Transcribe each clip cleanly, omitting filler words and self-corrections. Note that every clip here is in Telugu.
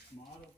Small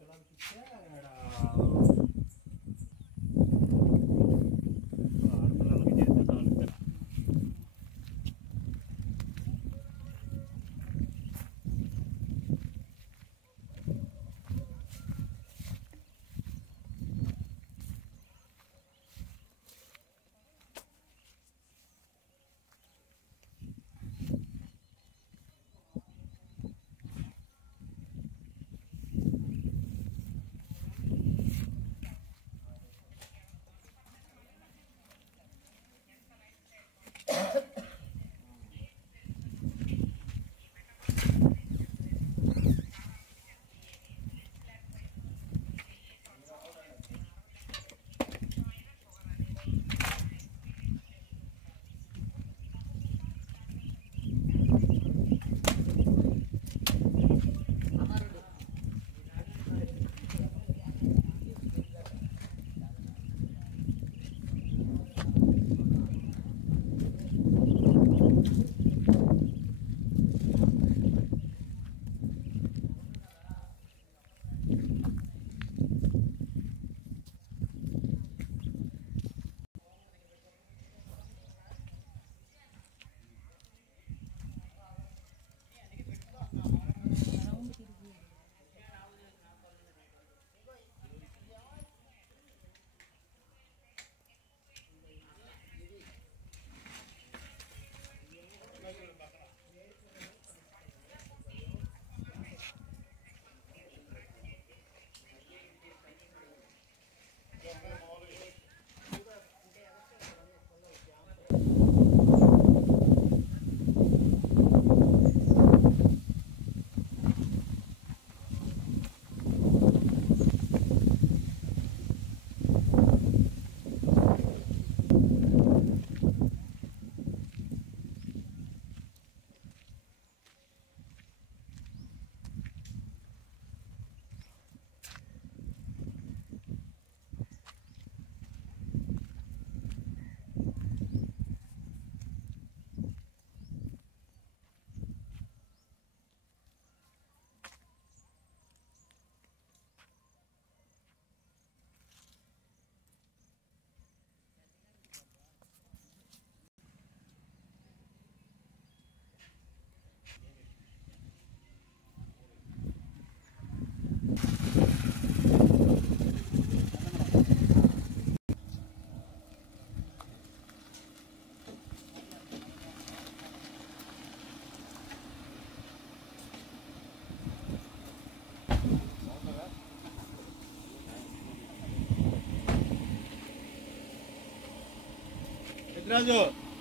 राजू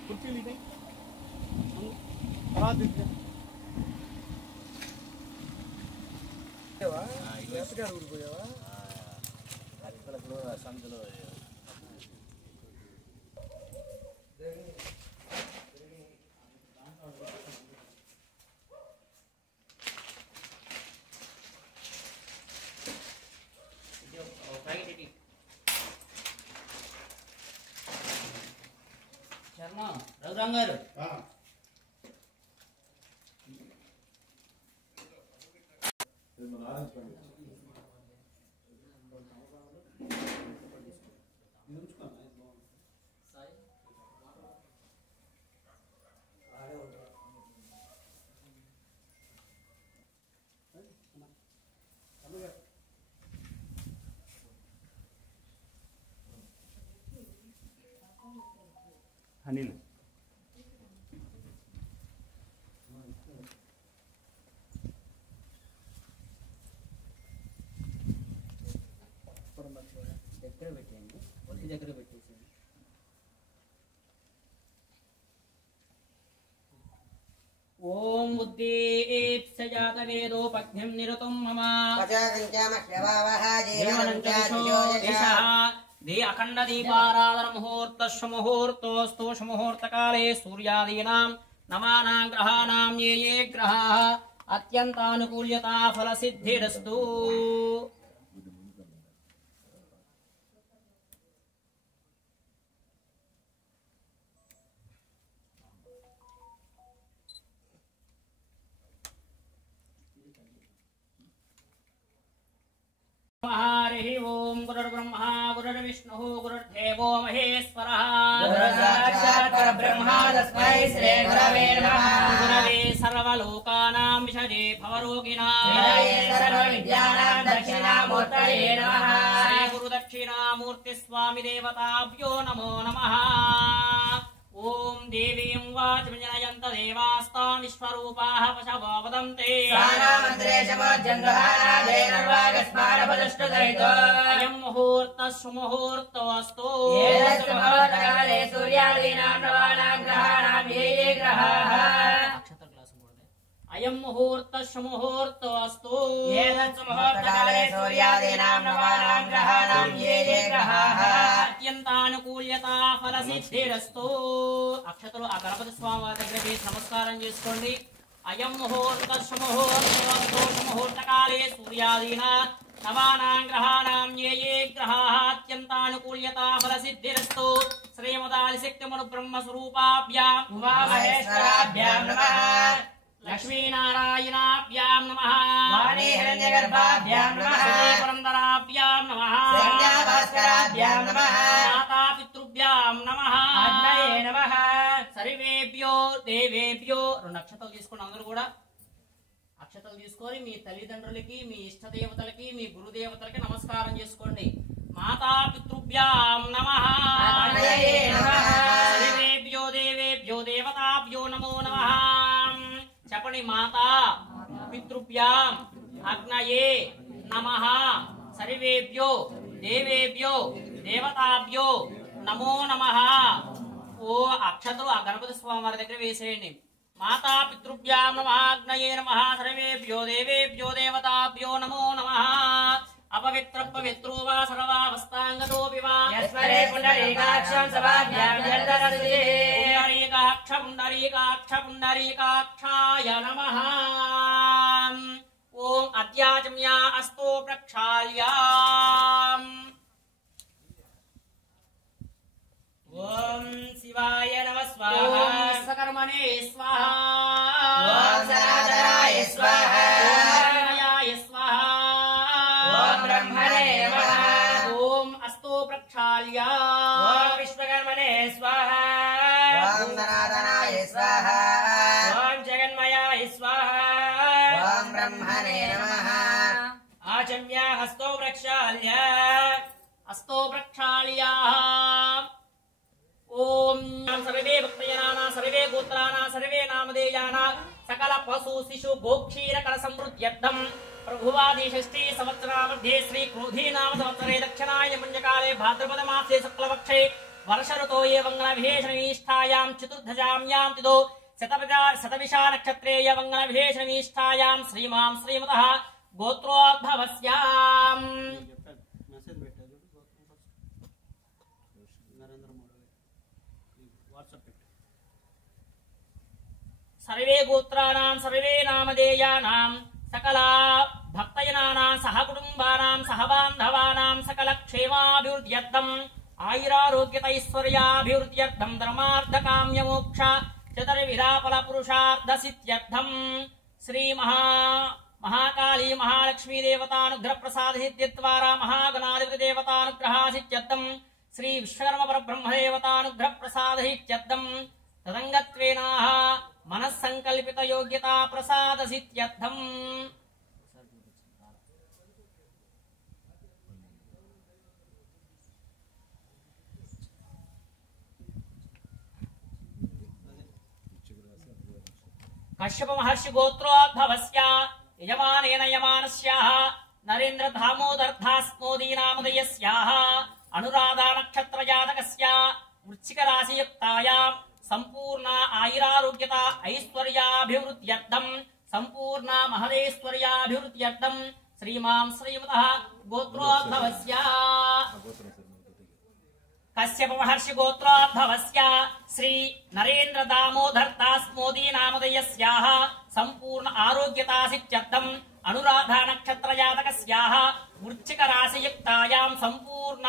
कुर्सी ली नहीं हां देखिए हां इधर ऊर పోయావా అక్కడ కూడా సందులో శర్మ రఘురామ్ గారు అనిల్ దగ్గర పెట్టండి ఒంటి దగ్గర పెట్టేసేయండి ఓం ఉద్దీప్సజాతవేదోపజ్ఞం నిరతం మమ పజాగంచామ శ్రవావహ జీవనంచాదిశో దిశః दी अखंड दीपाराधन मुहूर्तोस्तु मुहूर्तकाले सूर्यादीनां नवानां ग्रहाणां ये ग्रहाः अत्यन्तानुकूल्यता फलसिद्धिरस्तु। हरिः ओम गुरुर्ब्रह्मा गुरुर्विष्णुः गुरुर्देवो महेश्वरः गुरुर्साक्षात् परब्रह्म तस्मै श्री गुरवे नमः। गुरवे सर्वलोकानां विषये भवरोगिणां विषये सर्वविद्यानां दक्षिणामूर्तये नमः। श्री गुरुदक्षिणामूर्ति स्वामी देवताभ्यो नमो नमः। ओम देवीं वाचमञ्जनयन्त देवास्तां विश्वरूपाः पशवो वदन्ते अयं मुहूर्तः सुमुहूर्तोऽस्तु। सूर्यादीनां नवानां ग्रहाणां ये ग्रहाः अयं मुहूर्तः सुमुहूर्तोऽस्तु। मुहूर्तकाले सूर्यादीनां नवानां ग्रहाणां ये ग्रहाः అత్యంతానుకూల్యత ఫలసిద్ధిరస్తు. అక్షతలు ఆ గణపతి స్వామి వారి దగ్గర వేసి నమస్కారం చేసుకోండి. అయం ముహూర్త సుముహూర్తోస్తు. ముహూర్తకాలే సూర్యాదీన నవానాం గ్రహాణాం ఏ గ్రహాः అత్యంతానుకూల్యత ఫలసిద్ధిరస్తు. శ్రీమదాదిశక్తిమను బ్రహ్మస్వరూపాభ్యాం ఉమామహేశ్వరాభ్యాం నమః. లక్ష్మీనారాయణాభ్యాం నమః. వాణీ హిరణ్యగర్భాభ్యాం నమః. పురంధరాభ్యాం నమః. సంధ్యాభాస్కరాభ్యాం నమః. మాతాపితృభ్యాం నమః. అగ్నయే నమః. సర్వేభ్యో దేవేభ్యో. రెండు అక్షతలు తీసుకుని అందరూ కూడా అక్షతలు తీసుకొని మీ తల్లిదండ్రులకి మీ ఇష్టదేవతలకి మీ గురుదేవతలకి నమస్కారం చేసుకోండి. మాతాపితృభ్యాం నమః. అగ్నయే నమః. సర్వేభ్యో దేవేభ్యో దేవతాభ్యో నమో నమః. చెప్పండి. మాతా పితృభ్యాం అగ్నయే నమః. సర్వేభ్యో దేవేభ్యో దేవతాభ్యో నమో నమః. ఓ అక్షతలు ఆ గణపతి స్వామి వారి దగ్గర వేసేయండి. మాతా పితృభ్యాం నమః. అగ్నయే నమః. సర్వేభ్యో దేవేభ్యో దేవతాభ్యో నమో నమః. అపవిత్ర పవిత్రో వా సర్వావస్థాంగతో వివా యస్మరే పుండరీకాక్షం సభాభ్యాం జలధరసిదే. పుండరీకాక్ష పుండరీకాక్ష పుండరీకాక్షాయ నమః. ఓం అద్యాచమ్యా అస్తో ప్రక్షాళ్యాం. ఓం శివాయ నమః స్వాహా. ఓం సకర్మణే స్వాహా. ఓం సనాతనాయ స్వాహా. ఓం వినయాయ స్వాహా. ఓం బ్రహ్మణే నమః. ఓం అస్తో ప్రక్షాళ్యాం. ఓం విశ్వకర్మణే స్వాహా. ఓం సనాతనాయ స్వాహా. ఓం జగన్మయాయ స్వాహా. ఓం బ్రహ్మణే నమః. ఆచమ్య హస్తో ప్రక్షాళ్య. అస్తో ప్రక్షాళ్యాః. ఓం సర్వే భక్తజనానా సర్వే గోత్రానా సర్వే నామధేయానా సకల పశు శిశు గోక్షీర కర సమృద్ధ్యర్థం ప్రభువాది షష్ఠీ సంవత్సరాमध्ये శ్రీ క్రోధీ నామ సంవత్సరే దక్షిణాయ పుణ్యకాలే భాద్రపద మాసే శుక్లపక్షే వర్ష ఋతో ఏవంగళ విశేషణ నిష్ఠాయాం చతుర్దశామ్యాం తిదో శతవిషా నక్షత్రే ఏవంగళ విశేషణ నిష్ఠాయాం శ్రీమాం శ్రీమతః గోత్రోద్భవస్యాం. सर्वे गोत्राणां सर्वे नामधेयानां सकल भक्तजनानां सह कुटुम्बानां सह बान्धवानां सकल क्षेमाभिवृद्ध्यर्थं आयुरारोग्यतैश्वर्याभिवृद्ध्यर्थं धर्मार्थकाम्यमोक्ष चतुर्विधाफल पुरुषार्थसिद्ध्यर्थं श्री महाकाली महालक्ष्मी देवतानुग्रह प्रसाद सिद्ध्यद्वारा महागणाधिपति देवतानुग्रह सिद्ध्यर्थं श्री विश्वकर्म परब्रह्म देवतानुग्रह प्रसाद सिद्ध्यर्थं तदंगत्वेनाः मनस्संकल्पित योग्यता प्रसाद सिद्ध्यर्थं कश्यप महर्षि गोत्रोद्भवस्य यजमानेन यमानस्याः नरेन्द्र दामोदर दास मोदी नामधेयस्याः अनुराधा नक्षत्र जातकस्य वृश्चिक राशि युक्तायां संपूर्ण आयुरारोग्यता ऐश्वर्याभिवृद्ध्यर्थं संपूर्ण महदेश्वर्याभिवृद्ध्यर्थं श्रीमां श्रीमतः गोत्रोद्भवस्य కశ్యప మహర్షి గోత్రోద్భవస్య శ్రీ నరేంద్ర దామోదర్ దాస్ మోదీ నామధేయస్యాః సంపూర్ణ ఆరోగ్యతాసిత్యర్థం అనురాధ నక్షత్ర జాతకస్యాః వృశ్చిక రాశియుక్తాయాం సంపూర్ణ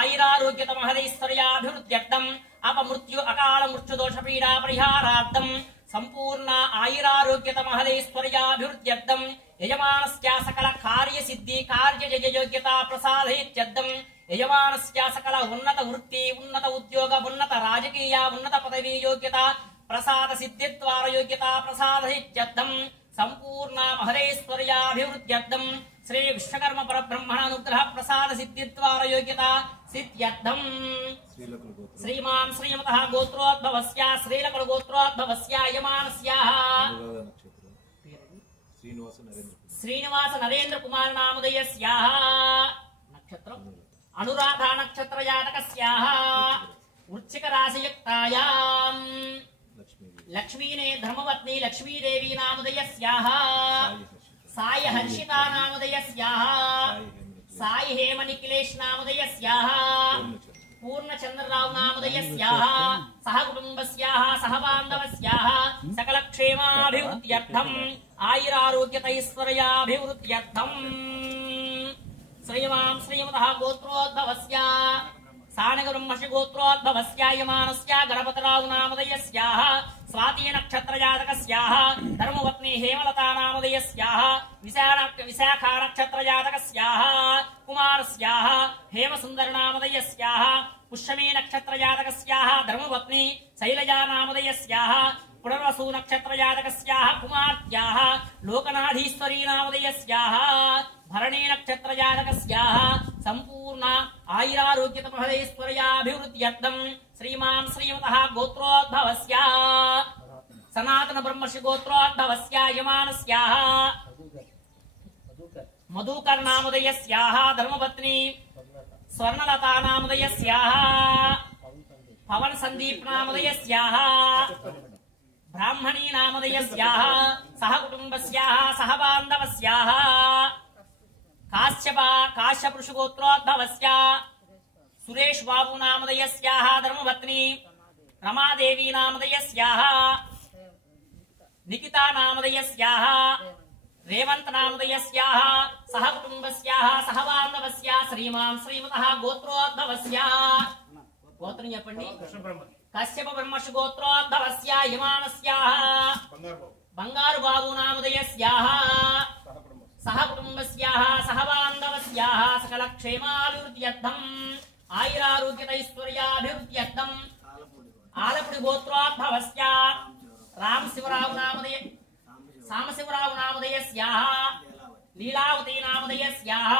ఆయురారోగ్యత మహదైశ్వర్యాభివృద్ధ్యర్థం అపమృత్యు అకాల మృత్యుదోష పీడా పరిహారార్థం సంపూర్ణ ఆయురారోగ్యత మహదైశ్వర్యాభివృద్ధ్యర్థం యజమానస్య సకల కార్యసిద్ధి కార్యజయోగ్యత ప్రసాదయిత్యర్థం యజమానస్య సకల ఉన్నత వృత్తి ఉన్నత ఉద్యోగ ఉన్నత రాజకీయ ఉన్నత పదవీ యోగ్యత ప్రసాద సిద్ధిద్వార యోగ్యత ప్రసాదయిత్యర్థం సంపూర్ణ మహదైశ్వర్యాభివృద్ధ్యర్థం శ్రీ విశ్వకర్మ పరబ్రహ్మణానుగ్రహ ప్రసాద సిద్ధిద్వార యోగ్యత సిద్ధ్యర్థం శ్రీమాన్ శ్రీమతః గోత్రోద్భవస్య శ్రీలకల గోత్రోద్భవస్య యమానస్యాః శ్రీనివాస నరేంద్ర కుమార్ నామధేయస్యాః నక్షత్రం అనురాధ నక్షత్ర జాతకస్యాః వృశ్చిక రాశియుక్తాయాం లక్ష్మీనే ధర్మపత్ని లక్ష్మీదేవి నామధేయస్యాః సాయి హర్షిత నామధేయస్యాః సాయి హేమ నిఖిలేష్ నామధేయస్యాః పూర్ణచంద్రరావు నామధేయస్యాః సహ కుటుంబస్యాః సహ బాంధవస్యాః సకల క్షేమాభివృద్ధ్యర్థం ఆయురారోగ్యతైశ్వర్యాభివృద్ధ్యర్థం శ్రీమాం శ్రీమతః గోత్రోద్భవస్య సానగ బ్రహ్మర్షి గోత్రోద్భవస్య యమానస్య గణపతిరావు నామధేయస్యాః స్వాతి నక్షత్ర జాతకస్యాః ధర్మపత్ని హేమలతా నామధేయస్యాః విశాఖా నక్షత్ర జాతకస్యాః కుమారస్యాః హేమసుందర నామధేయస్యాః పుష్యమీ నక్షత్ర జాతకస్యాః ధర్మపత్ని శైలజా నామధేయస్యాః పునర్వసు నక్షత్ర జాతకస్యాః కుమార్త్యాః లోకనాధీశ్వరీ నామధేయస్యాః భరణీ నక్షత్ర జాతకస్యాః సంపూర్ణ ఆయురారోగ్యత మహదైశ్వర్యాభివృద్ధ్యర్థం శ్రీమాన్ శ్రీమతః గోత్రోద్భవస్య సనాతన బ్రహ్మర్షి గోత్రోద్భవస్య యమానస్యాః మధుకర్ నామధేయస్యాః ధర్మపత్ని స్వర్ణలతా నామధేయస్యాః పవన్ సందీప్ నామధేయస్యాః బ్రాహ్మణీ నామధేయస్యాః సహ కుటుంబస్యాః సహ బాంధవస్యాః కాశ్యపృషు గోత్రోద్భవస్య సురేష్ బాబు నామధేయస్యాః ధర్మపత్ని రమాదేవి నామధేయస్యాః నిఖితా నామధేయస్యాః రేవంత్ నామధేయస్యాః సహ కుటుంబస్యాః సహ బాంధవస్య శ్రీమాన్ శ్రీమతః గోత్రోద్భవస్య గోత్రం చెప్పండి కశ్యప బ్రహ్మర్షి గోత్రోద్భవస్య యమానస్యాః బంగారు బాబు నామధేయస్యాః సహ కుటుంబస్యాః సహ బాంధవస్యాః సకల క్షేమాభివృద్ధ్యర్థం ఆయురారోగ్యతైశ్వర్యాభివృద్ధ్యర్థం ఆలపుడి గోత్రోద్భవస్య సాంబశివరావు నామధేయస్యాః లీలావతి నామధేయస్యాః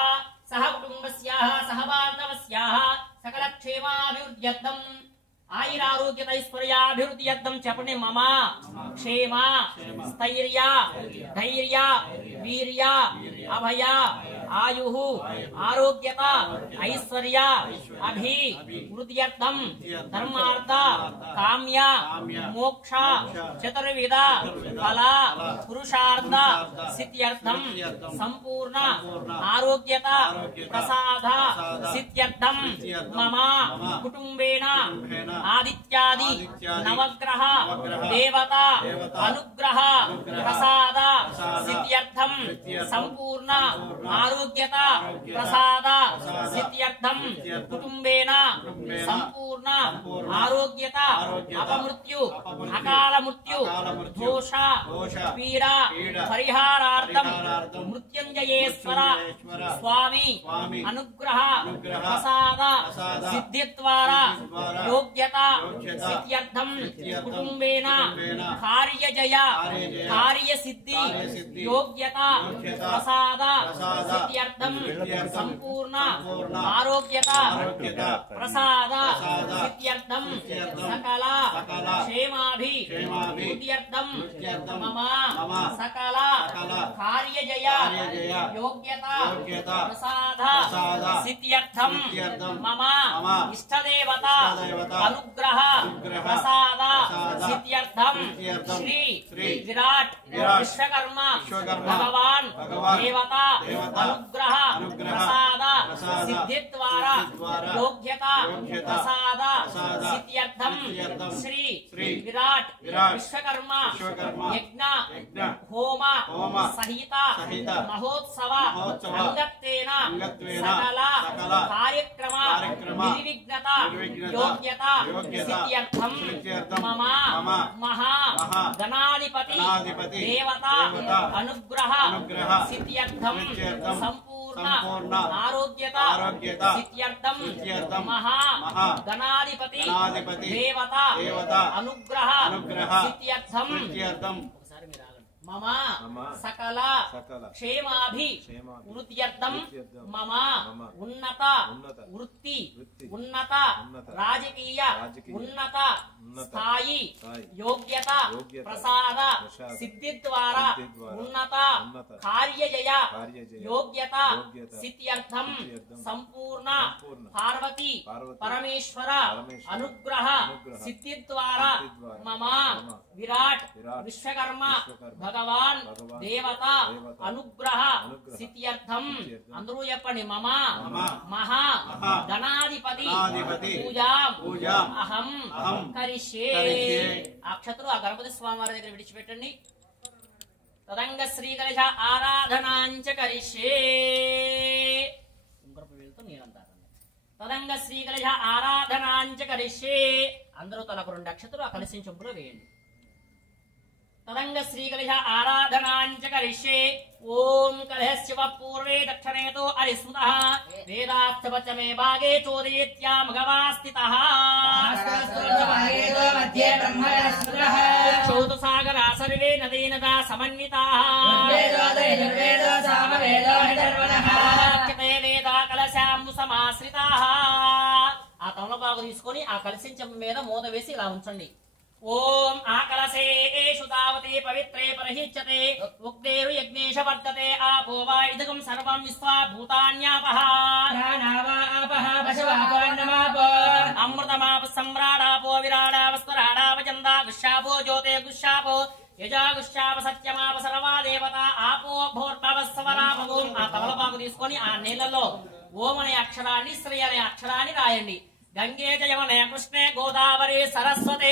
సహ కుటుంబస్యాః సహ బాంధవస్యాః సకల క్షేమాభివృద్ధ్యర్థం ఆయురారోగ్యతైశ్వర్యాభివృద్ధ్యర్థం చెప్పండి. మమ క్షేమ స్థైర్య ధైర్య వీర్య అభయ ఆయు ఆరోగ్యత ఐశ్వర్య అభివృద్ధ్యర్థం ధర్మార్థ కామ్య మోక్ష చతుర్విధ ఫల పురుషార్థ సిద్ధ్యర్థం సంపూర్ణ ఆరోగ్యత ప్రసాద సిద్ధ్యర్థం మమ కుటుంబేన ఆదిత్యాది నవగ్రహ దేవత అనుగ్రహ ప్రసాద సిద్ధ్యర్థం సంపూర్ణ ఆరోగ్యత ప్రసాద సిద్ధ్యర్థం కుటుంబేన సంపూర్ణ ఆరోగ్యత అపమృత్యు అకాల మృత్యు దోష పీడ పరిహారార్థం మృత్యుంజయేశ్వర స్వామి అనుగ్రహ ప్రసాద సిద్ధిద్వారా యోగ్యత సిద్ధ్యర్థం కుటుంబేన కార్యజయ కార్యసిద్ధి యోగ్యత ప్రసాద సిద్ధ్యర్థం సంపూర్ణ ఆరోగ్యత ప్రసాద సిద్ధ్యర్థం సకల క్షేమాభివృద్ధ్యర్థం మమ సకల కార్యజయ యోగ్యత ప్రసాద సిద్ధ్యర్థం మమ ఇష్టదేవత అనుగ్రహ ప్రసాద सिद्ध्यर्थम श्री विराट विश्वकर्मा भगवान देवता अनुग्रह प्रसाद सिद्धि द्वारा योग्यता प्रसाद सिद्ध्यर्थम श्री विराट विश्वकर्मा यज्ञ होम सहित महोत्सव अंगत्वेन सकल कार्यक्रम निर्विघ्नता योग्यता सिद्ध्यर्थम मम महा गणाधिपति देवता अनुग्रह सिद्ध्यर्थम संपूर्ण आरोग्यता सिद्ध्यर्थम महा गणाधिपति देवता अनुग्रह सिद्ध्यर्थम मम सकल क्षेमाभि वृद्ध्यर्थम मम उन्नत वृत्ति उन्नत राजकीय उन्नत स्थायी योग्यता प्रसाद सिद्धि द्वारा उन्नत कार्यजय योग्यता सिद्ध्यर्थम संपूर्ण पार्वती परमेश्वर अनुग्रह सिद्धि द्वारा मम विराट विश्वकर्मा भगवान देवता अनुग्रह सिद्ध्यर्थम अंदरू చెప్పండి मम महा गणाधिपति पूजा अहम करिष्ये अक्षतरू आ गणपति स्वामी वाరి దగ్గర విడిచిపెట్టండి తదంగ శ్రీ గణేశ ఆరాధనాంచ కరిష్యే ఉంగరపు వేలుతో నీలంటారు తదంగ శ్రీ గణేశ ఆరాధనాంచ కరిష్యే అందరూ తలకు రెండు అక్షతలు ఆ కలశం చెంబులో వేయండి तदंग श्री गणेश आराधनांच करिष्ये ओम कलहस्य पूर्वे दक्षिणे तो अरिस्मृतः वेदार्थ वचमे भागे चोदयेत्या मघवास्थितः मध्ये ब्रह्मस्मृतः चोद सागरा सर्वे नदी नदा समन्विताः वेद सामवेदो हितर्वणः वाक्यते वेदा कलशांबु समाश्रिताः ఆ తమలపాకు తీసుకొని ఆ కలశం చెంబు మీద మూత వేసి ఇలా ఉంచండి ओम आकलसेषु तावते पवित्रे परहिच्यते उक्तेरु यज्ञेश वर्तते आपो वा इदकं सर्वं विश्वा भूतान्यापः प्राणावापः पशवापन्नमापो अमृतमाप सम्राडापो विराडावस्वराडावचन्दा गुष्यापो ज्योते गुष्यापो यजा गुष्याप सत्यमाप सर्वा देवता आपो भोर्भवस्वरापगों आ तमलपाకు తీసుకొని ఆ నీళ్ళలో ఓం అనే అక్షరాన్ని శ్రీ అనే అక్షరాన్ని రాయండి गंगे च यमुने कृष्णे गोदावरी सरस्वती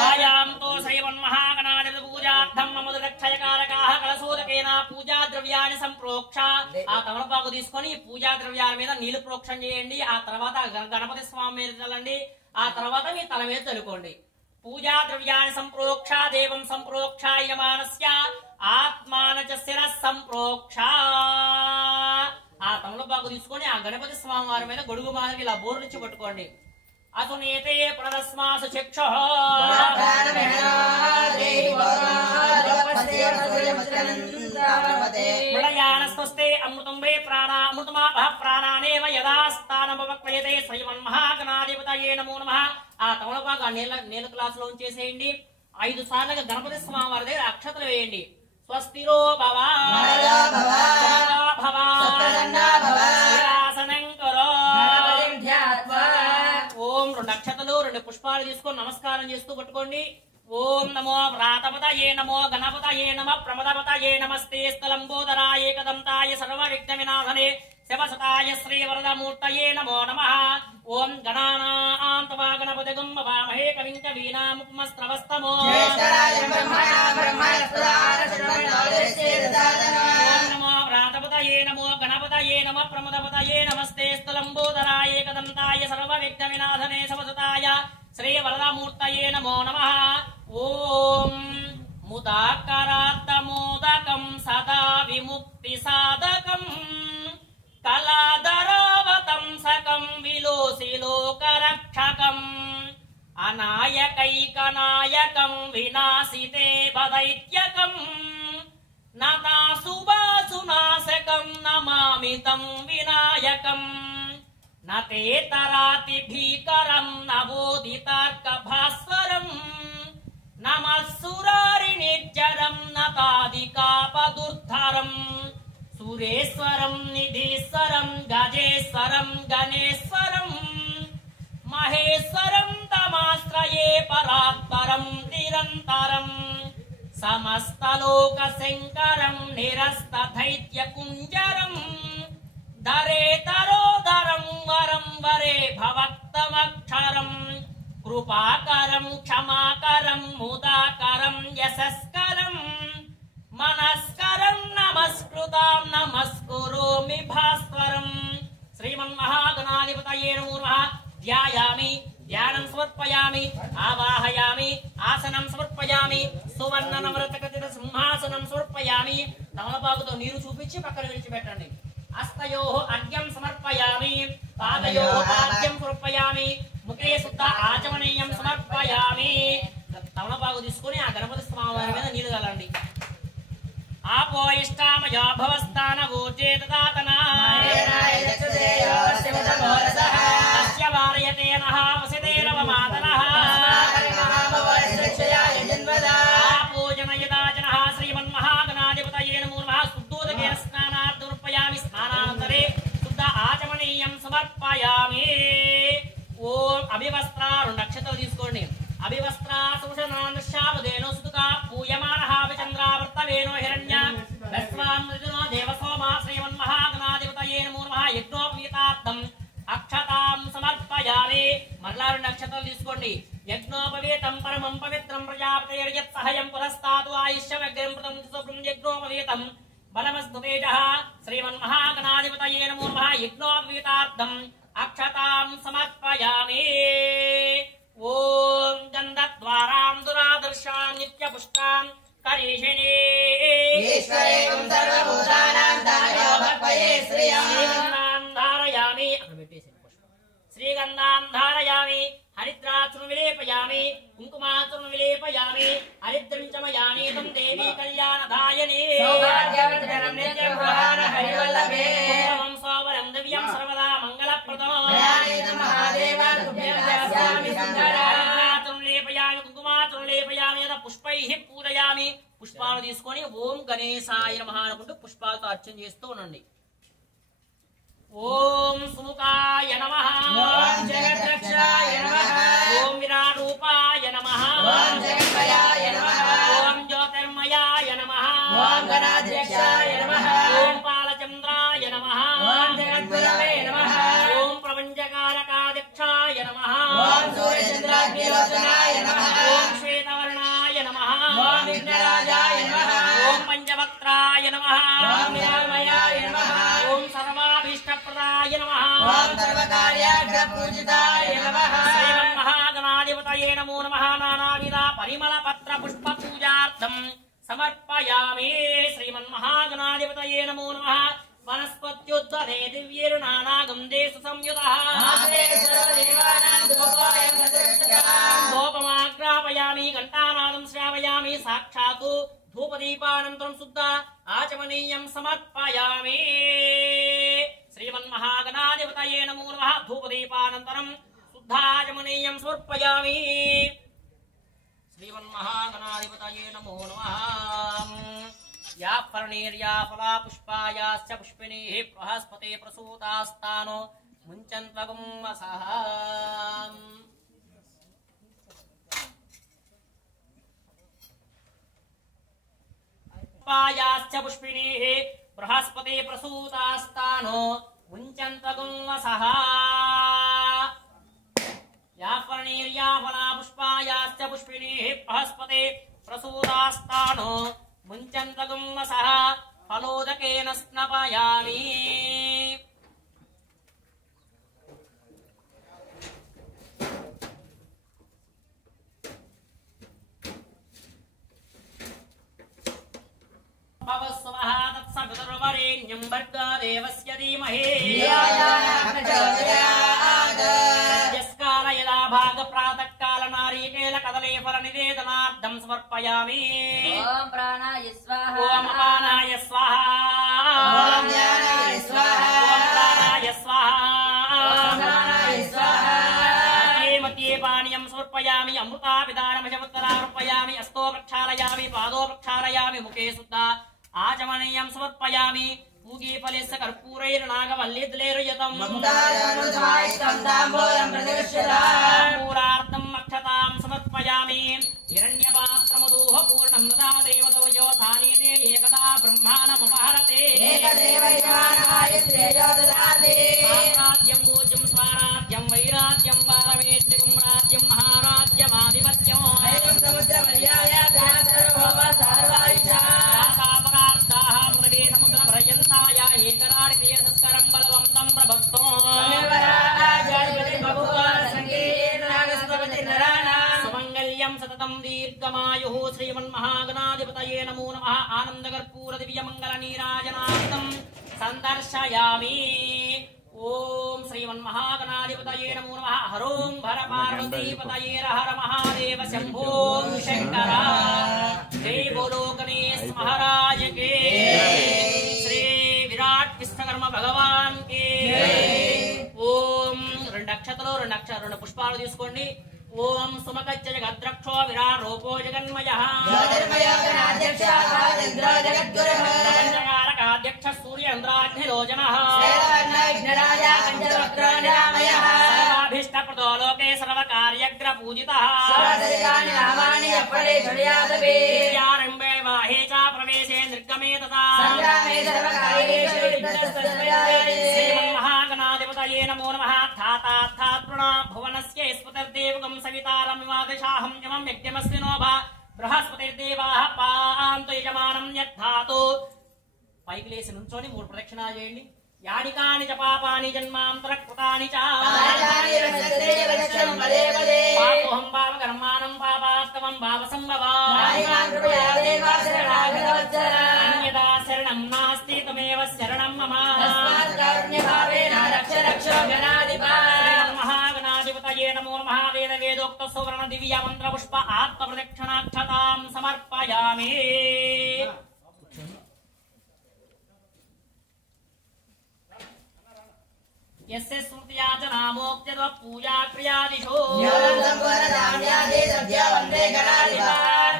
आयां तो श्रीमन्महागणाधिपति पूजार्थं ममुदक्षयकारकाः कलशोदकेन पूजा द्रव्यानि संप्रोक्षा आ तमलपाకు తీసుకొని పూజా ద్రవ్యాల మీద నీళ్లు ప్రోక్షణ చేయండి ఆ తర్వాత గణపతి స్వామి మీద చల్లండి ఆ తర్వాత మీ తల మీద చల్లుకోండి పూజా ద్రవ్యాని సంప్రోక్ష దేవం సంప్రోక్షాయమానస్య ఆత్మాన చ శిరః సంప్రోక్ష ఆ తమలపాకు తీసుకొని ఆ గణపతి స్వామి వారి మీద గొడుగు మాదిరి ఇలా బోరు నుంచి పట్టుకోండి అసునేతే ప్రదస్మాసు చక్షుః ప్రళయాన స్వస్తే అమృతం వే ప్రాణా అమృతమాపః ప్రాణానేవ యదా స్థానమవక్రయతే శ్రీమన్మహాగణాధిపతయే నమో నమః ఆ తమలపాకు ఆ నీళ్ళ గ్లాసులో ఉంచేసేయండి 5 సార్లుగా గణపతి స్వామి వారి దగ్గర అక్షతలు వేయండి स्वस्तिरो भवा ओम రెండు అక్షతలు రెండు పుష్పాలు తీసుకొని నమస్కారం చేస్తూ పట్టుకోండి ఓం నమో వ్రాతపతయే నమో గణపతయే నమః ప్రమదపతయే నమస్తే స్థలంబోదరాయ ఏకదంతాయ సర్వవిఘ్న వినాశనే శివసతాయ శ్రీ వరదమూర్తయే నమో నమః ఓం గణానాం తవా గణపతిగం వామహే కవిం కవీనాముపమస్త్రవస్తమో ఓం నమో వ్రాతపతయే నమో గణపతయే నమః ప్రమదపతయే నమస్తే స్థలంబోదరాయ ఏకదంతాయ సర్వవిఘ్న వినాశనే శివసతాయ శ్రీ వరదమూర్తయే నమో నమః ఓం ముదాకరాత్తమోదకం సదా విముక్తి సాధకం కళాధరావతం సకం విలోసి లోకరక్షకం అనాయకైకనాయకం వినాశితే పదైత్యకం నతాసుభాసునాశకం నమామితం వినాయకం నతేతరాతి భీకరం నవోదితార్క భాస్వరం నమస్సురారి నిర్జరం నతాదికాపదుర్ధరం సురేశ్వరం నిధీశ్వరం గజేశ్వరం గణేశ్వరం महेश्वरं तमाश्रये परात्परं निरन्तरं समस्तलोकशङ्करं निरस्तदैत्यकुञ्जरं धरेतरोदरं वरं वरे भवक्तमक्षरं कृपाकरं क्षमाकरं मुदाकरं यशस्करं मनस्करं नमस्कृतां नमस्कुरोमि भास्वरं श्रीमन्महागणाधिपतये नमो नमः। ध्यायामि ध्यानं समर्पयामि आवाहयामि आसनं समर्पयामि सुवर्णनवरतकथित సింహాసనం సమర్పయామి తమలపాకుతో నీరు చూపించి పక్కన విడిచిపెట్టండి హస్తయోః అర్ఘ్యం సమర్పయామి పాదయోః అర్ఘ్యం సమర్పయామి ముఖే శుద్ధ ఆచమనీయం సమర్పయామి తమలపాకు తీసుకొని ఆ గణపతి స్వామి మీద నీరు చల్లండి आपो इष्टामयो भवस्तानवोचे ददातना तस्य वारयते नः वसते नवमातनः आपो जनयदा जनः श्रीमन्महागणाधिपतये नमो नमः। शुद्धोदकेन स्नानार्थमुपयामि स्नानानन्तरे शुद्ध आचमनीयं समर्पयामि। ओम अभिवस्त्रारु नक्षत्राలు తీసుకోండి अभिवस्त्रा सुषनानशावदेनो सुतका पूयमानः विचन्द्रावर्तवेनो हिरण्य वस्वामृजनो देवसोमा श्रीमन्महागणाधिपतये नमो नमः। यज्ञोपवीतार्थं अक्षतां समर्पयामि। मल्लाరు నక్షత్రాలు తీసుకోండి यज्ञोपवीतं परमं पवित्रं प्रजापतेर्यत् सहायं पुरस्तात् आयुष्यमग्रं प्रथम सुब्रं यज्ञोपवीतं बलमस्तु तेजः श्रीमन्महागणाधिपतये नमो नमः। यज्ञोपवीतार्थं अक्षतां समर्पयामि। ओम गंधद्वारां दुरादर्शां नित्यपुष्टां करीषिणे ईश्वरेकं सर्वभूतानां धारयामि श्रीगन्धां धारयामि श्रीगन्धां धारयामि हरिद्राचूर्णं विलेपयामि कुङ्कुमाचूर्णं विलेपयामि हरिद्रं चमयामि तं देवी कल्याणदायिनी सौभाग्यवर्धनं नित्यं प्रहार हरिवल्लभे ओम सौवरं दिव्यं सर्वदा मंगलप्रदं दयानिधि महादेव तुभ्यं दास्यामि सुन्दरा लेपयामि कुङ्कुमाचूर्णं लेपयामि यदा पुष्पैः पूजयामि। పుష్పాలు తీసుకొని ఓం గణేశాయ నమః అనుకుంటూ పుష్పాలతో అర్చన చేస్తూ ఉండండి। ఓం సుముఖాయ నమః ఓం జగద్రక్షాయ నమః ఓం విరారూపాయ నమః ఓం జగత్పయాయ నమః ఓం జ్యోతిర్మయాయ నమః ఓం గణాధ్యక్షాయ నమః ఓం పాలచంద్రాయ నమః ఓం జగద్గురవే నమః ఓం ప్రపంచకారకాధ్యక్షాయ నమః ఓం సూర్యచంద్రాగ్నిలోచనాయ నమః ఓం శ్వేతవర్ణాయ నమః ఓం విఘ్నరాజాయ నమః ఓం పంచవక్త్రాయ నమః ఓం విరామయాయ నమః ఓం సర్వాభీష్టప్రదాయ నమః ఓం సర్వకార్యాగ్రపూజితాయ నమః శ్రీమన్మహాగణాధిపతయే నమో నమః। నానావిధ పరిమళపత్ర పుష్ప పూజార్థం సమర్పయామి। శ్రీమన్మహాగణాధిపతయే నమో నమః। వనస్పత్యుద్ధరే దివ్యేర్నానాగంధే సుసంయుతః ధూపమాగ్రాపయామి ఘంటానాదం శ్రావయామి సాక్షాత్ ధూపదీపానంతరం శుద్ధ ఆచమనీయం సమర్పయామి। శ్రీమన్మహాగణాధిపతయే నమో నమః। ధూపదీపానంతరం శుద్ధాచమనీయం సమర్పయామి। శ్రీమన్మహాగణాధిపతయే నమో నమః। या फलनेर्या फला पुष्पायाश्च पुष्पिणीः बृहस्पते प्रसूतास्तानो मुञ्चन्त्वगं वसः। पुष्पायाश्च पुष्पिणीः बृहस्पते प्रसूतास्तानो मुञ्चन्त्वगं वसः। या फलनेर्या फला पुष्पायाश्च पुष्पिणीः बृहस्पते प्रसूतास्तानो मुञ्चन्त्वगं वसः। फलोदकेन स्नपयामि। भवस्वः तत्सवितुर्वरेण्यं भर्गदेवस्य धीमहि यस्काल यदा भागप्रातःकाल नारीकेल कदले फलनिवेदनार्थं समर्पयामि। ओम प्राणाय स्वाहा ओम अपानाय स्वाहा ओम ज्ञानाय स्वाहा ओम प्राणाय स्वाहा ओम प्राणाय स्वाहा मध्ये पानीयं समर्पयामि। अमृतापिदानमजमुत्तरार्पयामि। हस्तो प्रक्षालयामि पादो प्रक्षालयामि मुखे शुद्ध आचमनीयं समर्पयामि। पूगीफलस्य कर्पूरैर्नागवल्लीद्लेर्यतं मुक्तायानुधायितं ताम्बूलं प्रतिगच्छता नम्रता देवतो यो सानीते एकदा ब्रह्माणमुपहरते साम्राज्यं पूज्यं स्वाराज्यं वैराज्यं वारवेद्यं राज्यं महाराज्यमाधिपत्यं परार्धाः मृगे समुद्रभ्रयन्ताय एकराडिते संस्करं बलवन्तं प्रभक्तो सुमङ्गल्यं सततं दीर्घमायुः श्रीमन्महागणाधिपतये नमो नमः आनन्दकर्पूर दिव्यमङ्गलनीराजनार्थं सन्दर्शयामि ओम श्रीमन्महागणाधिपतये नमो नमः हरों भर पार्वतीपतये हर महादेव शंभो शंकर जय बोलो गणेश महाराज के श्री विराट विश्वकर्मा भगवान के ओम రెండు పుష్పాలు తీసుకోండి ఓం సుమగచ్చ జగద్రక్షో విరారోపో జగన్మయః అధ్యక్ష సూర్య ఇంద్రాగ్నిలోచనః సర్వాభీష్టప్రదో లోకే సర్వకార్యగ్ర పూజితః విద్యారంభే వాహే చ ప్రవేశే నిర్గమే తథా శ్రీమన్మహాగణాధిపతయే నమో నమః ధాతార్థాత్మనా భువనస్య స్ఫుతిర్దేవకం సవితారమివాదశాహం యమం యజ్ఞమస్మినోభ బృహస్పతిర్దేవాః పాంతు యజమానం యద్ధాతు పైకి లేచి నుంచొని 3 ప్రదక్షిణాలు చేయండి యాడికాని చ పాపాని జన్మాంతరకృతాని చ పాపోహం పాపకర్మాణం పాపాస్తమం పాపసంభవా అన్యదా శరణం నాస్తి తమేవ శరణం మమ శ్రీమన్మహాగణాధిపతయే నమో నమః వేద వేదోక్త సువర్ణ దివ్య మంత్ర పుష్ప ఆత్మ ప్రదక్షిణాక్షతాం సమర్పయామి यस्य स्मृत्या च नामोक्त्यत्व पूजा क्रियादिषु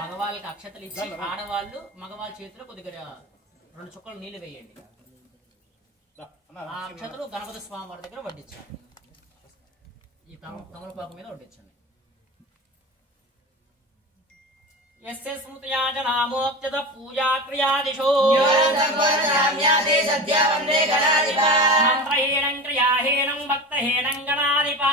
మగవాళ్ళకి అక్షతలు ఇచ్చి ఆడవాళ్ళు మగవాళ్ళ చేతిలో కొద్దిగా 2 చుక్కలు నీళ్లు వేయండి ఆ అక్షతలు గణపతి స్వామి వారి దగ్గర వడ్డించాలి ఈ తమలపాకు మీద వడ్డించండి यस्य स्मृत्या च नामोक्त्यत्व पूजा क्रियादिषु मंत्रहीनं क्रियाहीनं भक्तहीनं गणाधिपा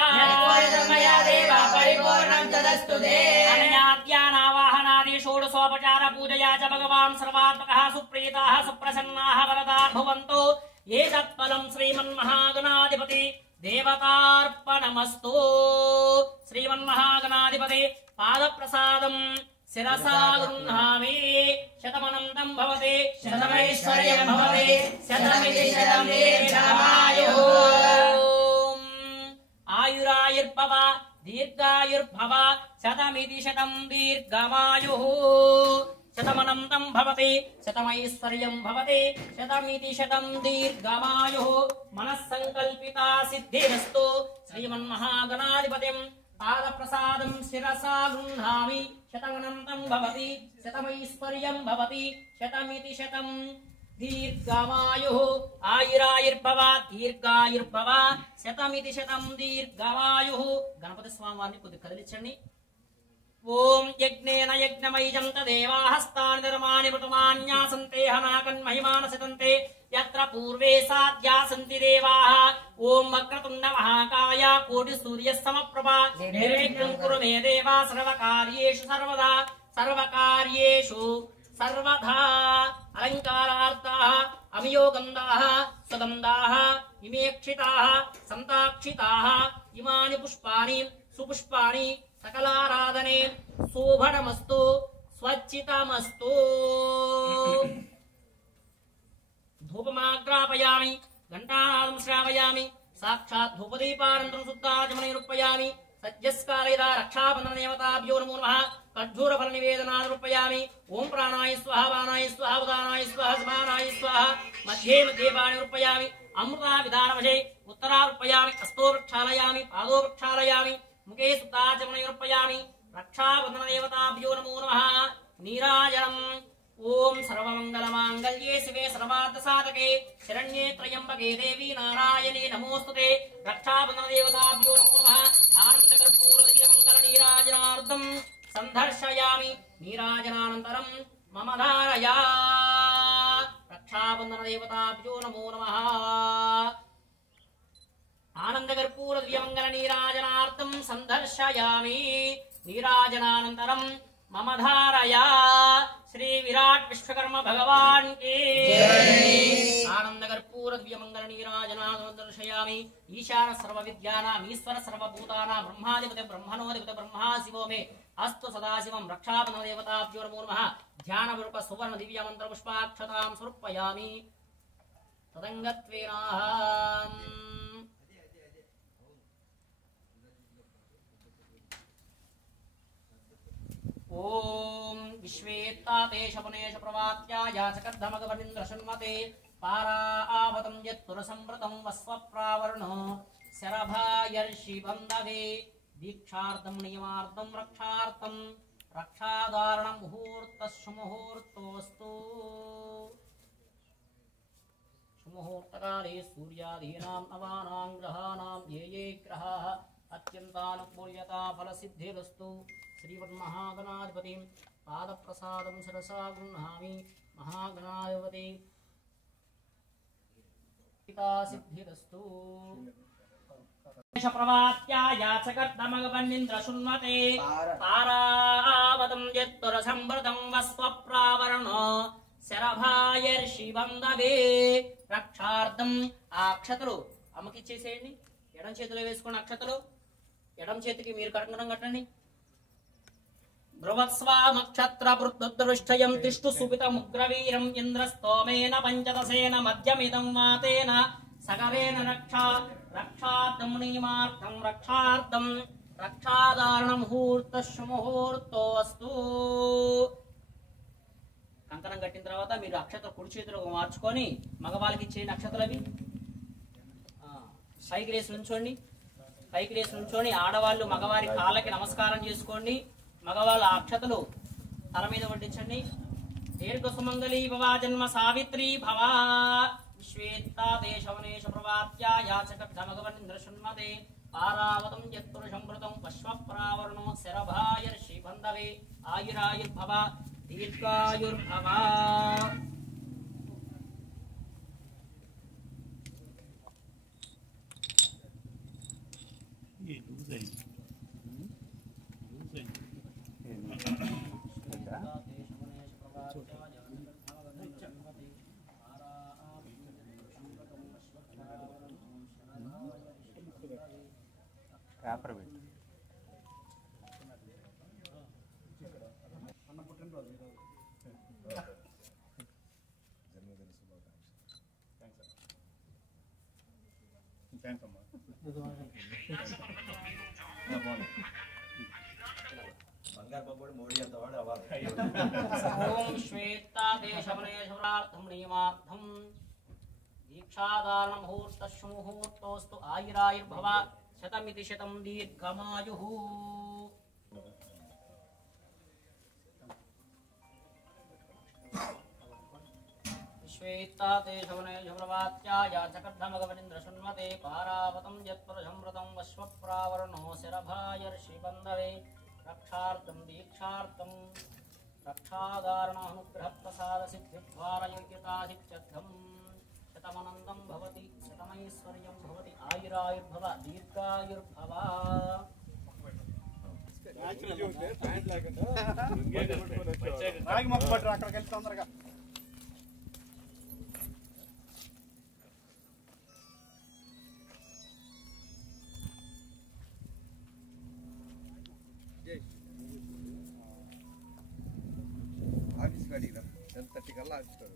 अनयाद्यानावाहनादि षोडशोपचार पूजया च भगवान् सर्वात्मकः सुप्रीताः सुप्रसन्नाः वरदाः भवन्तु एतत्फलं श्रीमन्महागणाधिपति देवतार्पणमस्तु श्रीमन्महागणाधिपति पादप्रसादं शिरसा गृह्णामि शतमनन्तं भवते शतमैश्वर्यं भवते शतमिति शतं दीर्घमायुः आयुरायुर्भव दीर्घायुर्भव शतमिति शतं दीर्घमायुः शतमनन्तं भवते शतमैश्वर्यं भवते शतमिति शतं दीर्घमायुः मनस्सङ्कल्पिता सिद्धिरस्तु श्रीमन्महागणाधिपतिं पादप्रसादं शिरसा गृह्णामि शतमनन्तं भवति शतमैश्वर्यं भवति शतमिति शतं दीर्घमायुः आयुरायुर्भव दीर्घायुर्भव शतमिति शतं दीर्घमायुः गणपति स्वामी वारिनि కొద్ది కదిలించండి ओम यज्ञेन यज्ञमयजं तदेवाः हस्तानि धर्माणि मृतमान्यासन्ते हनाकन्महिमानसितन्ते यत्र पूर्वे साध्या सन्ति देवाः ओम वक्रतुण्ड महाकाय कोटिसूर्यसमप्रभा निर्विघ्नं कुरु मे देवा सर्वकार्येषु सर्वदा सर्वकार्येषु सर्वधा अलङ्कारार्थाः अमियोगन्धाः सुगन्धाः इमेक्षिताः सन्ताक्षिताः इमानि पुष्पाणि सुपुष्पाणि सकलाराधने शोभनमस्तु स्वच्छितमस्तु धूपमाग्रापयामि घंटानादं श्रावयामि साक्षात् धूपदीपानन्तरं शुद्धाचमनैरुपयामि सज्जस्कारयिता रक्षाबन्धनदेवताभ्यो नमो नमः खड्जूरफलनिवेदनानुरूपयामि ओम प्राणाय स्वाहा वाणाय स्वाहा उदानाय स्वाहा समानाय स्वाहा मध्ये मध्ये पाणिरुपयामि अमृता विधानवशे उत्तरारुपयामि हस्तो प्रक्षालयामि पादो प्रक्षालयामि मुखे सुताचमनैरुपयामि रक्षाबन्धनदेवताभ्यो नमो नमः नीराजनम् ओम सर्वमंगलमांगल्ये शिवे सर्वार्थसाधके शरण्ये त्र्यंबके देवी नारायणे नमोस्तुते रक्षाबन्धनदेवताभ्यो नमो नमः आनन्दकर्पूरदिव्यमङ्गलनीराजनार्थं సందర్శయామి నీరాజనానంతరం మమ ధారయా రక్షాబంధన దేవతాభ్యో నమో నమః ఆనందకర్పూర దివ్యమంగళ నీరాజనార్థం సందర్శయామి నీరాజనానంతరం మమ ధారయా శ్రీ విరాట్ విశ్వకర్మ భగవాన్ కి ఆనందకర్పూర దివ్యమంగళ నీరాజనానంతరం దర్శయామి ఈశాన సర్వ విద్యానాం ఈశ్వర సర్వభూతానాం బ్రహ్మాధిపతి బ్రహ్మణోధిపతి బ్రహ్మా శివో మే అస్తు సదాశివం రక్షాబంధన దేవతాభ్యో నమో నమః ధ్యానమూర్ప సువర్ణ దివ్యమంత్ర పుష్పాక్షతాం సమర్పయామి తదంగత్వేనాహం ఓం విశ్వేత్తాతేష పునేష ప్రవాత్యాయ చకర్ధమగవనింద్ర శృణ్మతే పారావతం యత్తురసంవృతం వస్వప్రావరణో శరభాయర్షి బంధవే దీక్షార్థం నియమార్థం రక్షార్థం రక్షాధారణ ముహూర్త సుముహూర్తోస్తు సుముహూర్తకాలే సూర్యాదీనాం నవానాం గ్రహాణాం ఏ గ్రహాః అత్యంతానుకూల్యతా ఫలసిద్ధిరస్తు శ్రీమన్మహాగణాధిపతి పాదప్రసాదం శిరసా గృహ్ణామి మహాగణాధిపతి సిద్ధిరస్తు ప్రవాత్యాయాచకర్ధమగవన్నింద్ర శృణ్మతే పారావతం యత్తురసంవృతం వస్వప్రావరణో శరభాయర్షి బంధవే రక్షార్థం ఆ అక్షతలు అమ్మకిచ్చేసేయండి ఎడం చేతిలో వేసుకోండి అక్షతలు ఎడం చేతికి మీరు కంకణం కట్టండి బృహత్స్వామక్షత్రపృష్టయం తిష్టు సుపితముగ్రవీరం ఇంద్రస్తోమేన పంచదశేన మధ్యమిదం వాతేన సగరేణ రక్షార్థం నియమార్థం రక్షార్థం రక్షాధారణ ముహూర్త సుముహూర్తోస్తు కంకణం కట్టిన తర్వాత మీరు అక్షతలు కుడి చేతిలో మార్చుకొని మగవాళ్ళకి ఇచ్చే అక్షతలవి పైకి లేసి నుంచోండి పైకి లేసి నుంచోని ఆడవాళ్ళు మగవారి కాళ్ళకి నమస్కారం చేసుకోండి మగవాళ్ళ అక్షతలు తల మీద వడ్డించండి దీర్ఘ సుమంగళీ భవ జన్మ సావిత్రి భవ విశ్వేత్తా దేశవనేశ ప్రవాత్యాయాచకర్ధమగవనింద్ర శృణ్మతే పారావతం యత్పురుషంభృతం పశ్వప్రావరణో శరభాయర్షి బంధవే ఆయురాయుర్భవ దీర్ఘాయుర్భవ పేపర్ పెట్టి థ్యాంక్స్ అమ్మా బంగారు పప్పుడు మోడీ అంత వాడు అవ్వాలి ఓం శ్వేతా దేశవనేశ్వరార్థం నియమార్థం దీక్షాధారణ ముహూర్త సుముహూర్తోస్తు ఆయురాయుర్భవ శతమితి శతం దీర్ఘమాయు విశ్వేత్తా దేశవనేశ్వరవాత్యాయాచకర్ధమగవనింద్ర శృణ్మతే పారావతం యత్పురుషంభృతం వశ్వప్రావరణో శరభాయర్షి బంధవే రక్షార్థం దీక్షార్థం రక్షాధారణానుగ్రహ ప్రసాద సిద్ధిద్వారయోగ్యతాదిత్యర్థం శతమనందం భవతి శతమైశ్వర్యం భవతి ఆయురాయుర్భవ దీర్ఘాయుర్భవ అక్కడికి వెళ్తే తొందరగా ఆఫీస్ కాడిగా 10:30 కల్లా ఆఫీస్తారు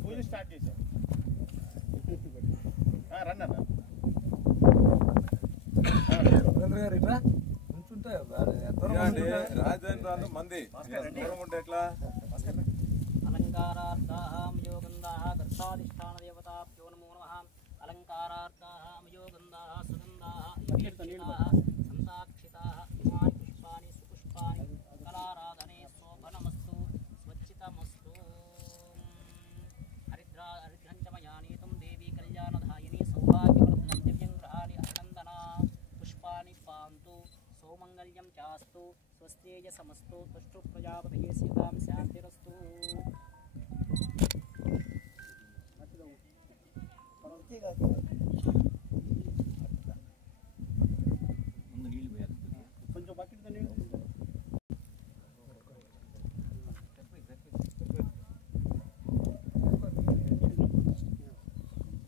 పూజ స్టార్ట్ చేశారు రండి రాజధాని రాను మంది దూరం ఉంటే ఎట్లా అలంకారార్థాః మయోగంధాః దర్శాధిష్ఠాన దేవతాభ్యో నమో నమః అలంకారార్థాః మయోగంధాః సుగంధాః యక్షితాః సంతాక్షితాః ఇమాని పుష్పాని సుపుష్పాని కళారాధనే శోభనమస్తు స్వచ్ఛితమస్తు मांगल्यं चास्तु स्वस्तेज समस्तु तुष्टु प्रजापतिः सीतां शान्तिरस्तु కొంచెం బకెట్ నీళ్ళు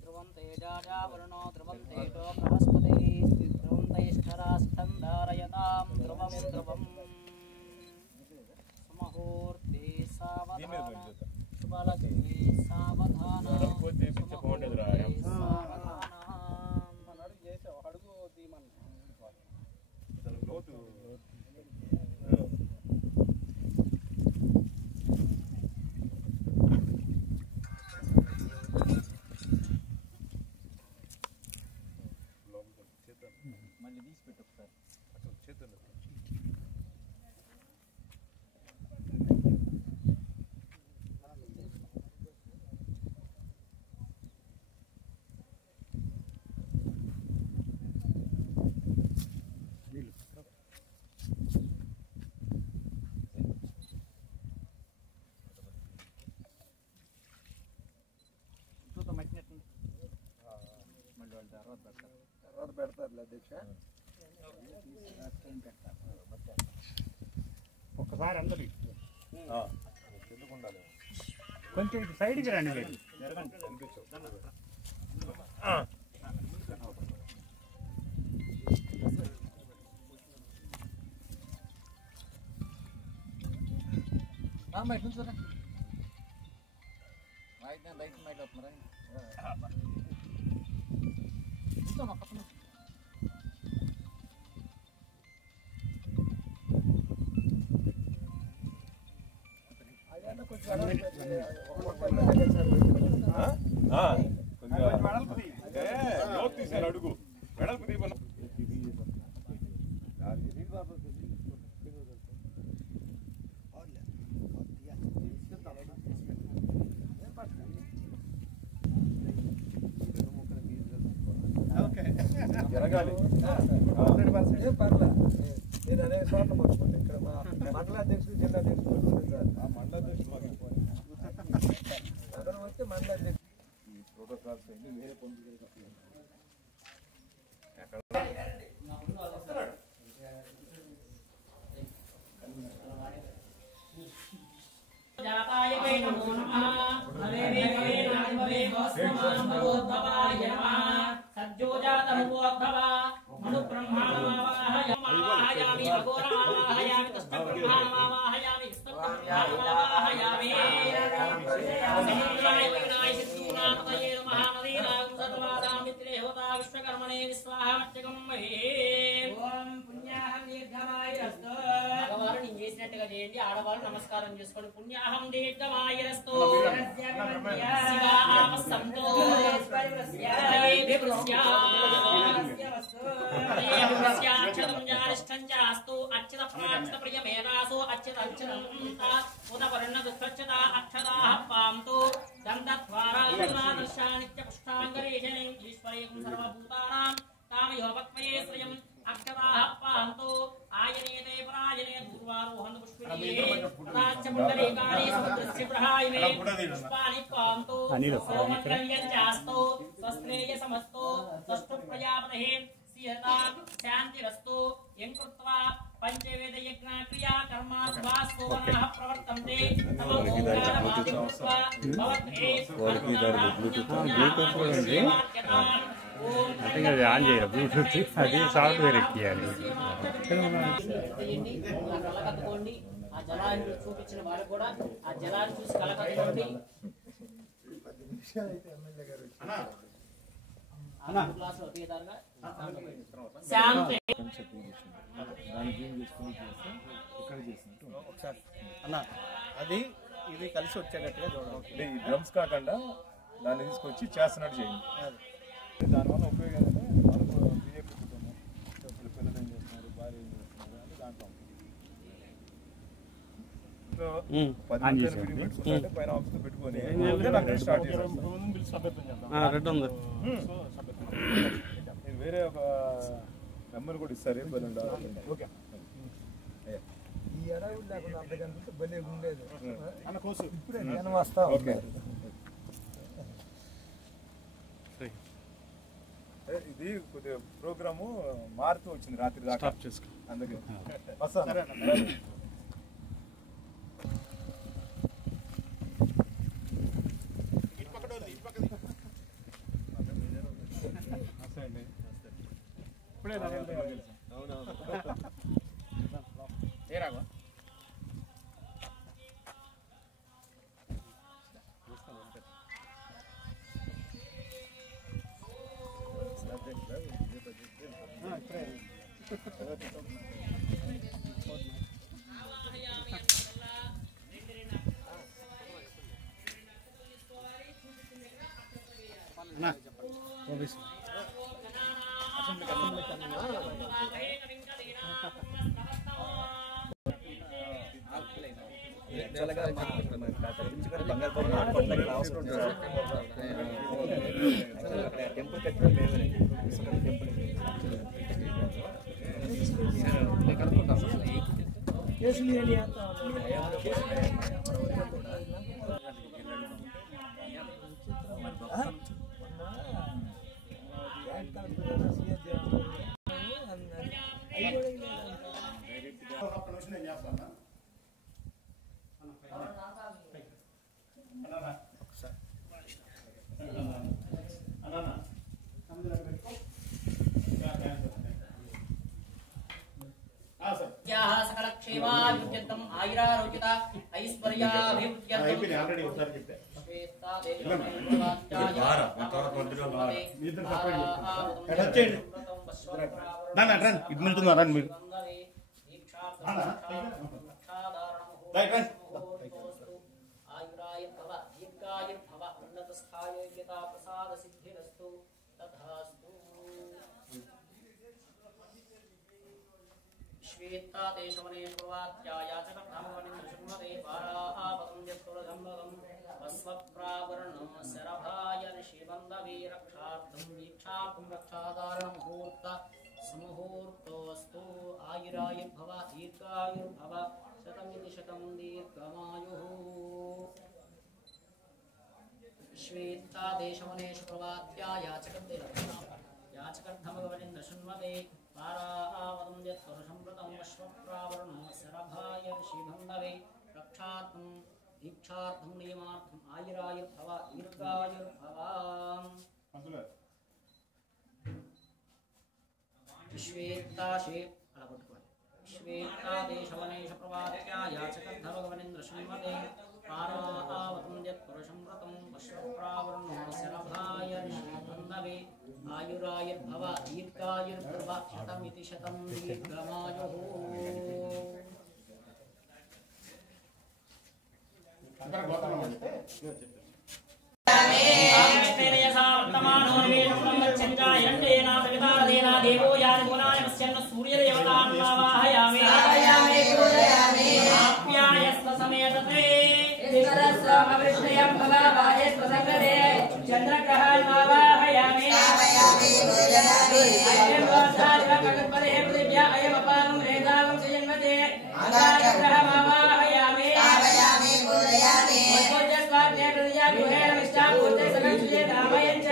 ध्रुवं तेजाजा वरुणो ध्रुवं तेजो बृहस्पतिः ध्रुवं तैष्ठराष्ठं धारयतां ध्रुवं ध्रुवं सुमुहूर्ते सावधान शुभलग्ने सावधान అడుగు తీయమన్నా మళ్ళీ తీసి పెట్టు ఒకసారి చేతులు మళ్ళీ వాళ్ళు తర్వాత పెడతారులే అధ్యక్ష ఒక్కసారి అందరూ ఎందుకు ఉండాలి కొంచెం సైడ్కి రండి మీరు బయట నుంచి రైట్ మైట్ అవుతున్నారా పక్కన అడుగు వెడల్పు దీపం జరగాలి నేను అనేక సార్లు మర్చిపోతాను ఇక్కడ మా మండల అధ్యక్షుడు జిల్లా అధ్యక్షుడు మండల అధ్యక్షుడు అతను వస్తే మండల అధ్యక్షుడు ఈ ప్రోటోకాల్స్ అన్ని వేరే పొందుతుంది जाताय वै नमो नमः हरे वेगवे नादिभवे गोस्मान् भगवद्भवाय नमः सज्जो जातरूपोद्भवा मनु ब्रह्माणमावाहयामि अघोरावाहयामि तस्मद्ब्रह्माणमावाहयामि विष्णुब्रह्माणमावाहयामि समुद्राय विघ्नाय सिद्धूनाथये नमः नदीनां सर्वादामित्रे होता विश्वकर्मणे विस्वाहामत्यगं महे ओम पुण्याहं दीर्घमायुरस्तु भगवान నేను చేసినట్టుగా చేయండి ఆడవాళ్ళు నమస్కారం చేసుకోండి పుణ్యాహం దీర్ఘమాయురస్తు శివామస్సంతో అక్షతం జారిష్టం చాస్తు అక్షత ప్రాక్షత ప్రియమేనాసు అక్షత అక్షతం ఉదవర్ణ దుఃఖచ్చత అక్షతాః పాంతు దండద్వారాదర్శానిత్య పుష్టాంగరేషణే ఈశ్వరేకం సర్వభూతానాం కామయోపక్వయే శ్రియం అక్షతాః పాంతు ఆయనేతే పరాయనే దూర్వారోహణ పుష్పిణే తదాచ పుండరీకాణి సముద్రస్య ప్రహాయమే పుష్పాని పాంతు సోమద్రవ్యం చాస్తు స్వస్త్రేయ సమస్తో సష్టు ప్రజాపతిః సియతాం శాంతిరస్తు యం కృత్వా పంచవేద యజ్ఞ క్రియా కర్మ స్వాస్తోవనః ప్రవర్తంతే అంటే అది ఆన్ చేయాలి బ్లూటూత్ అది సాఫ్ట్వేర్ ఎక్కియాలి కలకత్తుకోండి ఆ జలాన్ని చూపించిన వాళ్ళు కూడా ఆ జలాన్ని చూసి కలకత్తుకోండి శాంతి ఒకసారి అన్న అది ఇది కలిసి వచ్చేటట్టుగా చూడాలి ఈ డ్రమ్స్ కాకుండా దాన్ని తీసుకొచ్చి చేస్తున్నట్టు చేయండి దానివల్ల ఉపయోగం ఏంటంటే మనకు బీజేపీ కుటుంబం పిల్లలు ఏం చేస్తున్నారు భార్య ఏం చేస్తున్నారు అని దాంట్లో సో 10 మీటింగ్ పెట్టుకుంటే పైన ఆఫీస్ పెట్టుకొని స్టార్ట్ చేస్తాం వేరే ఒక నెంబర్ కూడా ఇస్తారు $10,000 ఓకే అంతకంటే భలే ఉండేది. ఇప్పుడే నేను వస్తా. ఓకే ఇది కొద్దిగా ప్రోగ్రాము మారుతూ వచ్చింది రాత్రి దాకా అందుకే వస్తాను. ఇప్పుడే టెంపుల్ కట్టడం మేమే सकल क्षेमाभिवृद्ध्यर्थम आयुरारोग्यत समूर्तोस्तु आयुरायुर्भव दीर्घायुर्भव शतमिति शतं दीर्घमायुः श्वेत्तादेशवनेषु प्रवाद्या याचकन्ते याचकर्धमगवनिन्द्र शृण्वते पारावतं यत्पुरुषं अश्वप्रावरणं शरभाय ऋषिबन्धवे रक्षार्थं दीक्षार्थं नियमार्थम् आयुरायुर्भव दीर्घायुर्भव श्वेत्तादेशवनेषु प्रवाद्या याचकर्धमगवनिन्द्र शृण्वते पारावतं यत्पुरुषं व्रतं अश्वप्रावरणं शरभाय ऋषिबन्धवे आयुरायुर्भव दीर्घायुर्भव शतमिति शतं दीर्घमायुः देवो याजगुणाय पश्यन् सूर्यदेवतां आवाहयामि आप्यायस्तसमेतते विश्वरस्वामवृष्टयं भवायस्वसङ्गदे चन्द्रग्रहान् आवाहयामि अयं वासादिवकल्पदे पृथिव्या अयमपाकं रेदागं सजन्मते आकाशग्रहम् आवाहयामि पूजस्वाद्ये प्रतिजा गृहेण विष्टां पूजे सकं सुजे धामयञ्च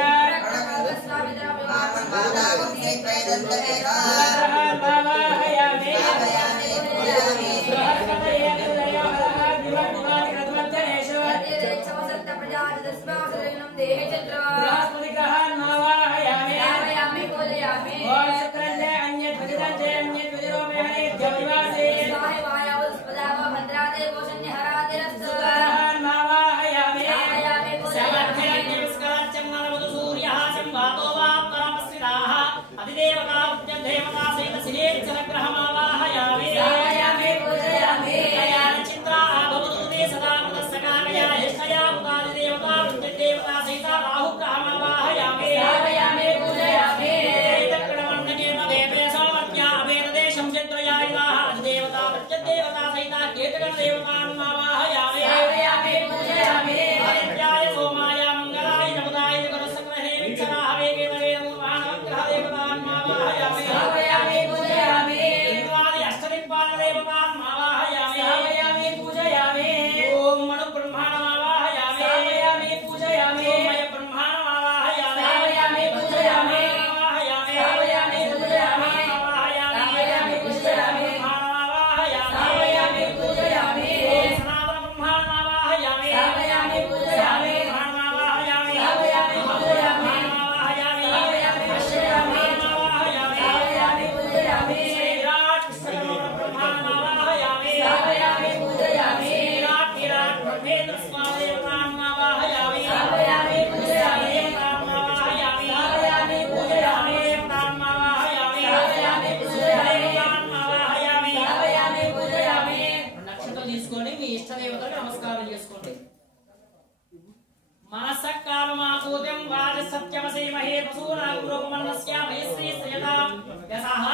स्थापयामि पूजयामि सनातन ब्रह्माण्डमावाहयामि स्थापयामि पूजयामि ब्रह्माण्डमावाहयामि स्थापयामि पूजयामि ब्रह्माण्डमावाहयामि स्थापयामि पूजयामि स्थापयामि पूजयामि विराट ब्रह्माण्डमावाहयामि स्थापयामि पूजयामि विराट ब्रह्मेन्द्र स्वामी ब्रह्माण्डमावाहयामि स्थापयामि पूजयामि ब्रह्माण्डमावाहयामि स्थापयामि पूजयामि ब्रह्माण्डमावाहयामि स्थापयामि पूजयामि ब्रह्माण्डमावाहयाమి स्थापयामि पूजयाమి నక్షత్రం తీసుకొని మీ ఇష్ట దేవతలకు నమస్కారం చేసుకోండి. మనసకామమాకూతం వాజ సత్యమసీమహే పశూనాం గురుమన్నస్య మయశ్రీ శ్రియతాం యసః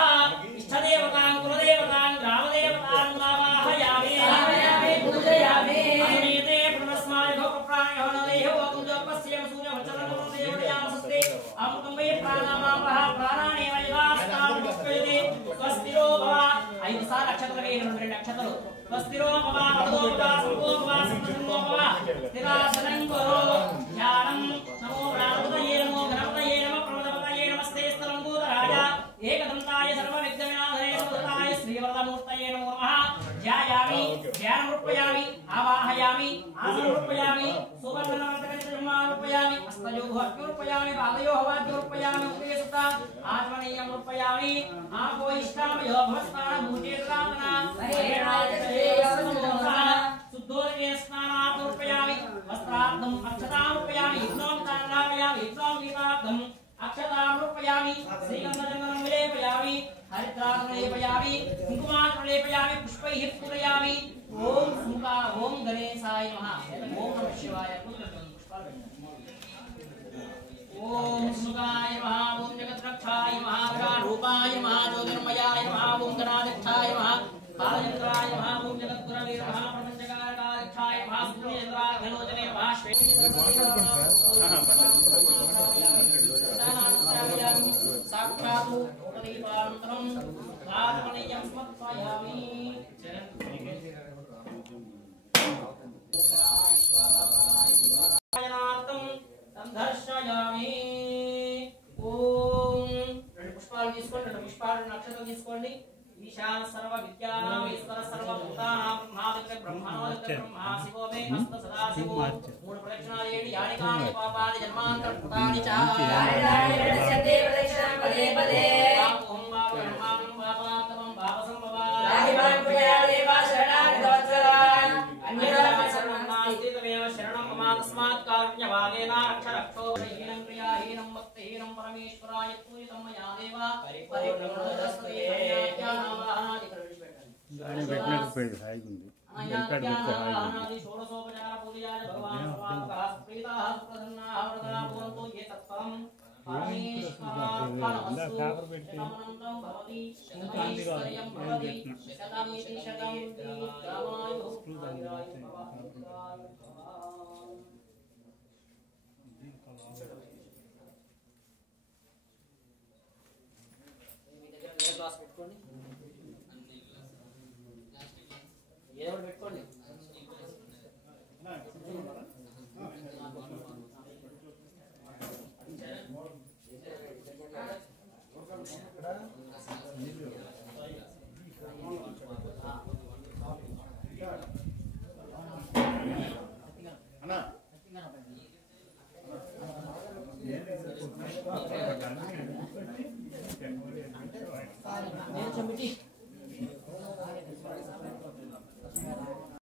ఇష్టదేవతాం కులదేవతాం గ్రామదేవతాం ఆవాహయామి स्थापयामि पूजयामि అమేతే పునస్మాయ భోప్రాణయో నదేహో అకుంజపస్య సూర్యవచనం దేవయామస్తే అమృతం వై ప్రాణామాపః ప్రాణానేవ యదాస్తాం పుష్పయతే స్వస్తిరో భవ. 5 సార్లు నక్షత్రం వేయండి. 2 నక్షత్రాలు. స్వస్తిరో భవ వదో భవ సంభో భవ సంపన్నో భవ స్థిరాసనం కురు ధ్యానం. నమో ప్రాణపతయే నమో గణపతయే నమః ప్రమదపతయే నమస్తే స్థలంభూతరాజ ఏకదంతాయ సర్వవిఘ్నవినాశనే సమర్థాయ శ్రీవరదమూర్తయే నమో నమః. ధ్యాయామి ధ్యానమృపయామి ఆవాహయామి ఆసనమృపయామి సువర్ణనవతకృష్ణమృపయామి హస్తయోః అగ్నిమృపయామి పాదయోః వాద్యమృపయామి ఉపేసుత ఆత్మనీయమృపయామి ఆపో ఇష్టామయో భవస్నానభూతేర్రామణ శుద్ధోదకేన స్నానాత్మృపయామి వస్త్రార్థం అక్షతామృపయామి యజ్ఞోపచారామయామి యజ్ఞోపవీతార్థం అక్షతామృపయామి శ్రీగంధచందనం విలేపయామి హరిద్రాలేపయామి కుంకుమాలేపయామి పుష్పైః పూరయామి. ఓం సుముఖా ఓం గణేశాయ నమః. ఓం నమః శివాయ. ఓం సుముఖాయ నమః. ఓం జగద్రక్షాయ నమః. రూపాయ నమః. జ్యోతిర్మయాయ నమః. ఓం గణాధ్యక్షాయ నమః. బాలచంద్రాయ నమః. ఓం జగద్గురవే నమః. ప్రపంచకారకాధ్యక్షాయ నమః. సూర్యేంద్రాఘనోజనే నమః. సాక్షాత్తు దీపాంతరం ఆత్మనీయం సమర్పయామి. ార్థం సందర్శయామి. ఓం 2 పుష్పాలు తీసుకోండి. 2 పుష్పాలు నక్షత్రం తీసుకోండి. ఈశాన సర్వ విద్యానాం ఈశ్వర సర్వ భూతానాం బ్రహ్మాదిత్య బ్రహ్మణోదిత్య బ్రహ్మా శివో మే హస్త సదా శివో. 3 ప్రదక్షిణాలు చేయండి. యానికాని పాపాని జన్మాంతర కృతాని చ నారాయణ ప్రదక్షిణే ప్రదక్షిణం పదే పదే ఓం బావ బ్రహ్మానం బాపాతమం భావసంభవ రాహిమాన్ పూజయా దేవా శరణాగత వత్సలాన్ అన్యదా శరణం నాస్తి తమేవ శరణం మమ తస్మాత్ కారుణ్యభావేన రక్ష రక్షో హీనం క్రియాహీనం భక్తిహీనం పరమేశ్వరాయ పూజితం మయా దేవ పరిప్రమణోదస్మే జ్ఞానావాహనాది దాన్ని పెట్టినట్టు పోయింది హాయిగా ఉంది వెనకాడ పెడితే హాయిగా ఉంది అనాది షోడశోపచార పూజయాయ భగవాన్ సర్వాత్మకః ప్రీతాః ప్రసన్నాః వరదాః భవంతు ఏ తత్పరం పేపర్ పెట్టి పెట్టుకోండి. ఏదో పెట్టుకోండి. అన్నా